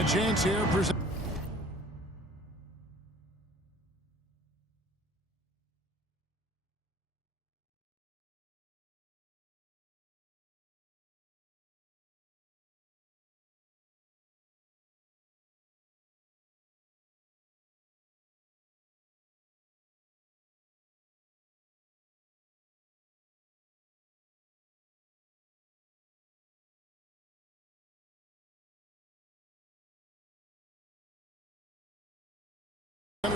And a chance here.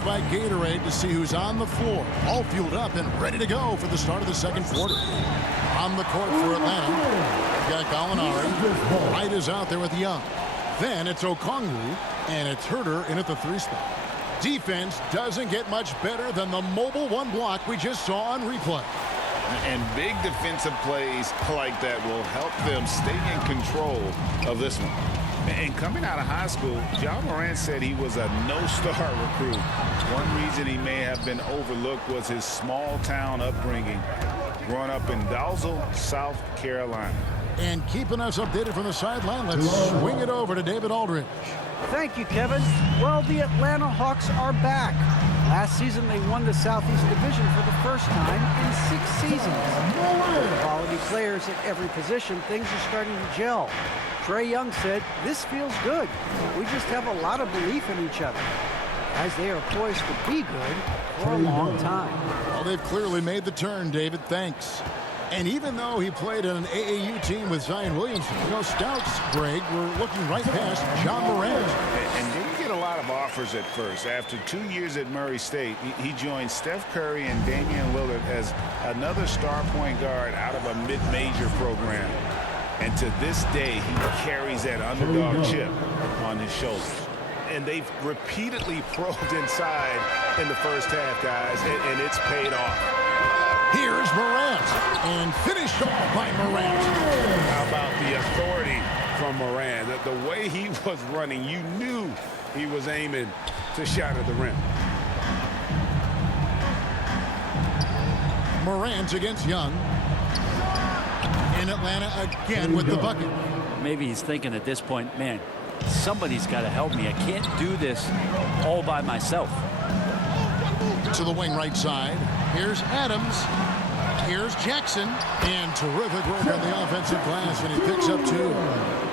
By Gatorade to see who's on the floor, all fueled up and ready to go for the start of the second quarter. On the court for Atlanta, we've got Gallinari. Wright is out there with Young. Then it's Okongwu, and it's Herter in at the 3 spot. Defense doesn't get much better than the mobile 1 block we just saw on replay. And big defensive plays like that will help them stay in control of this one. And coming out of high school, Ja Morant said he was a no-star recruit. One reason he may have been overlooked was his small-town upbringing, growing up in Dalzell, South Carolina. And keeping us updated from the sideline, let's swing it over to David Aldridge. Thank you, Kevin. Well, the Atlanta Hawks are back. Last season, they won the Southeast Division for the first time in 6 seasons. With quality players at every position, things are starting to gel. Trae Young said, "This feels good. We just have a lot of belief in each other." As they are poised to be good for a long time. Well, they've clearly made the turn, David. Thanks. And even though he played on an AAU team with Zion Williamson, Stouts, Greg, were looking right past Ja Morant. And didn't get a lot of offers at first. After 2 years at Murray State, he joined Steph Curry and Damian Lillard as another star point guard out of a mid-major program. And to this day, he carries that underdog chip on his shoulders. And they've repeatedly probed inside in the first half, guys, and it's paid off. Here's Morant, and finished off by Morant. How about the authority from Morant? The way he was running, you knew he was aiming to shatter the rim. Morant against Young. In Atlanta again with the bucket. Maybe he's thinking at this point, man, somebody's got to help me. I can't do this all by myself. To the wing right side. Here's Adams. Here's Jackson. And terrific work on the offensive glass, and he picks up 2.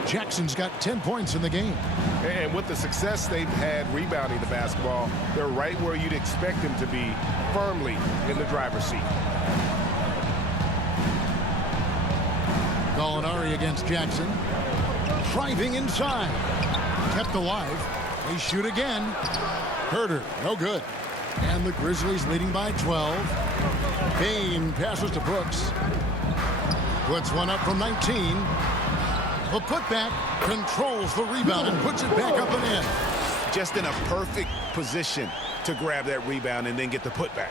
Jackson's got 10 points in the game. And with the success they've had rebounding the basketball, they're right where you'd expect them to be, firmly in the driver's seat. Gallinari against Jackson. Driving inside. Kept alive. They shoot again. Herter, no good. And the Grizzlies leading by 12. Payne passes to Brooks. Puts one up from 19. The putback controls the rebound and puts it back up and in. Just in a perfect position to grab that rebound and then get the putback.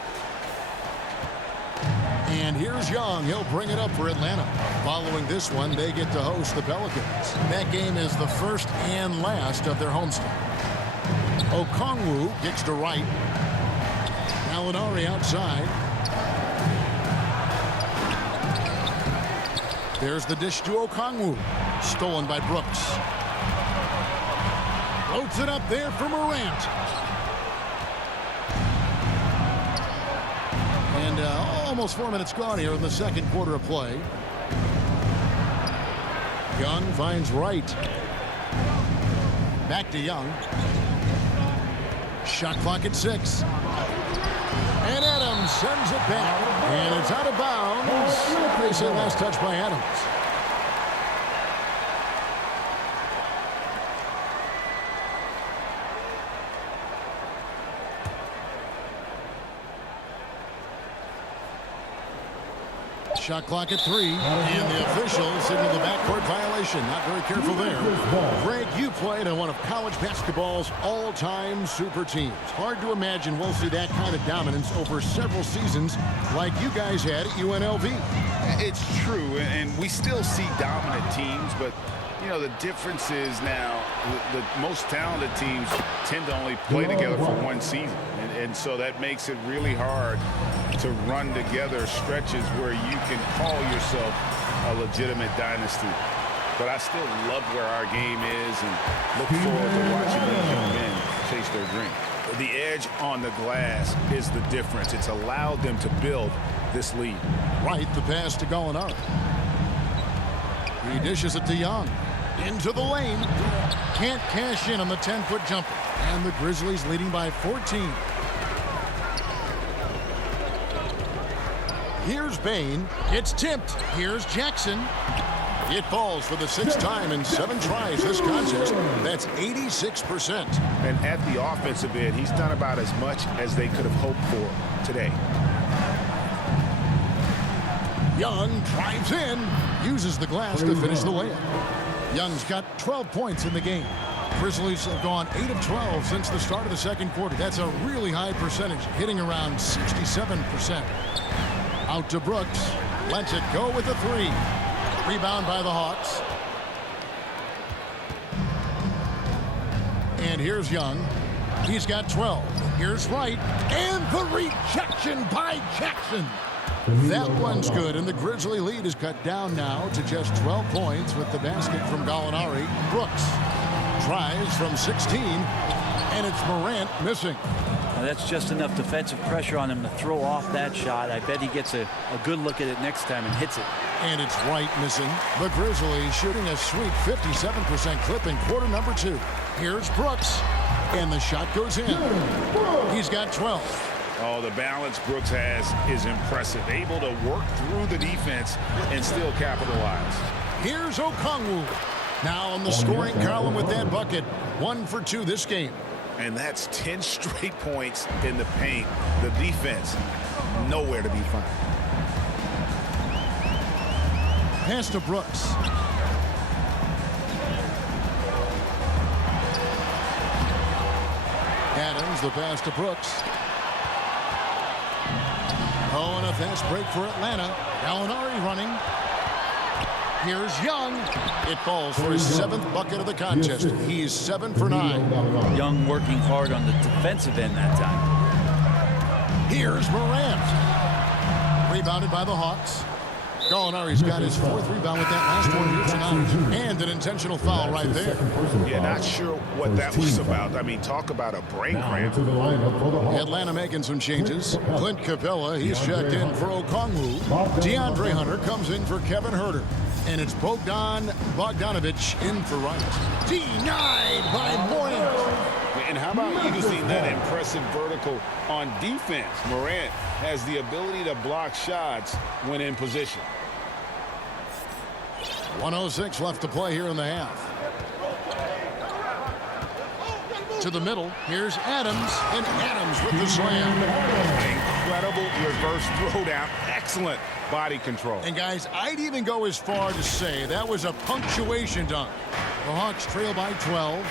And here's Young. He'll bring it up for Atlanta. Following this one, they get to host the Pelicans. That game is the first and last of their homestand. Okongwu kicks to Wright. Gallinari outside. There's the dish to Okongwu. Stolen by Brooks. Floats it up there for Morant. And almost 4 minutes gone here in the second quarter of play. Young finds Wright. Back to Young. Shot clock at 6. And Adams sends it back. And it's out of bounds. They say last touch by Adams. Shot clock at 3, and the officials signal the backcourt violation. Not very careful there. Greg, you played on one of college basketball's all-time super teams. Hard to imagine we'll see that kind of dominance over several seasons like you guys had at UNLV. It's true, and we still see dominant teams, but you know, the difference is now the most talented teams tend to only play together for one season. And so that makes it really hard to run together stretches where you can call yourself a legitimate dynasty. but I still love where our game is and look forward to watching these young men chase their dream. The edge on the glass is the difference. It's allowed them to build this lead. Right, the pass to Gallinari. He dishes it to Young. Into the lane. Can't cash in on the 10-foot jumper. And the Grizzlies leading by 14. Here's Bane. It's tipped. Here's Jackson. It falls for the 6th time in 7 tries this contest. That's 86%. And at the offensive end, he's done about as much as they could have hoped for today. Young drives in. Uses the glass to finish the layup. Young's got 12 points in the game. Grizzlies have gone 8 of 12 since the start of the second quarter. That's a really high percentage, hitting around 67%. Out to Brooks. Lets it go with a 3. Rebound by the Hawks. And here's Young. He's got 12. Here's Wright. And the rejection by Jackson. That one's good, and the Grizzly lead is cut down now to just 12 points with the basket from Gallinari. Brooks tries from 16, and it's Morant missing. Now that's just enough defensive pressure on him to throw off that shot. I bet he gets a good look at it next time and hits it. And it's Wright missing. The Grizzlies shooting a sweet 57% clip in quarter number 2. Here's Brooks, and the shot goes in. He's got 12. Oh, the balance Brooks has is impressive. Able to work through the defense and still capitalize. Here's Okongwu. Now on the scoring column with that bucket. 1 for 2 this game. And that's 10 straight points in the paint. The defense, nowhere to be found. Pass to Brooks. Adams, the pass to Brooks. Oh, and a fast break for Atlanta. Gallinari running. Here's Young. It falls for his 7th bucket of the contest. He's 7 for 9. Young working hard on the defensive end that time. Here's Morant. Rebounded by the Hawks. Gallinari's got his 4th rebound with that last one here tonight. And an intentional foul right there. Yeah, not sure what that was about. I mean, talk about a brain cramp. Atlanta making some changes. Clint Capella, he's checked in for Okongwu. DeAndre Hunter comes in for Kevin Huerter. And it's Bogdan Bogdanovic in for Wright. Denied by Morant. And how about using that impressive vertical on defense? Morant has the ability to block shots when in position. 1:06 left to play here in the half. To the middle. Here's Adams. And Adams with the slam. Incredible reverse throwdown. Excellent body control. And guys, I'd even go as far to say that was a punctuation dunk. The Hawks trail by 12.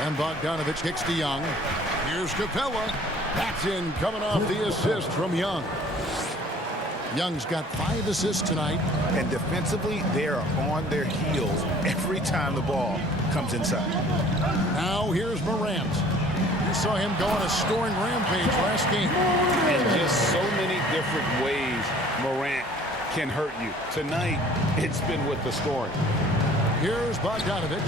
And Bogdanovic kicks to Young. Here's Capella. That's in, coming off the assist from Young. Young's got 5 assists tonight. And defensively, they are on their heels every time the ball comes inside. Now here's Morant. You saw him go on a scoring rampage last game. And just so many different ways Morant can hurt you. Tonight, it's been with the scoring. Here's Bogdanovic.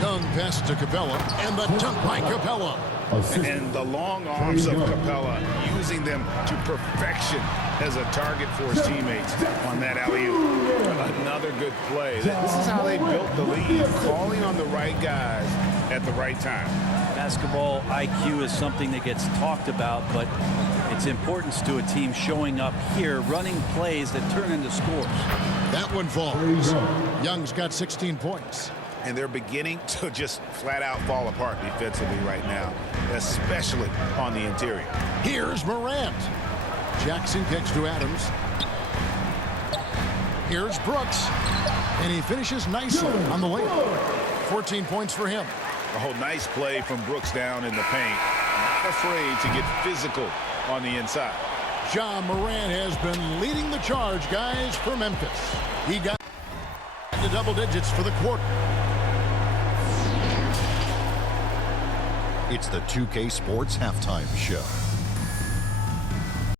Young pass to Capella. And the dunk by Capella. And the long arms of Capella, using them to perfection as a target for his teammates on that alley-oop. Another good play. This is how they built the lead, calling on the right guys at the right time. Basketball IQ is something that gets talked about, but its importance to a team showing up here, running plays that turn into scores. That one falls. Young's got 16 points. And they're beginning to just flat out fall apart defensively right now, especially on the interior. Here's Morant. Jackson kicks to Adams. Here's Brooks. And he finishes nicely on the layup. 14 points for him. Oh, nice play from Brooks down in the paint. Not afraid to get physical on the inside. Ja Morant has been leading the charge, guys, for Memphis. He got to double digits for the quarter. It's the 2K Sports Halftime Show.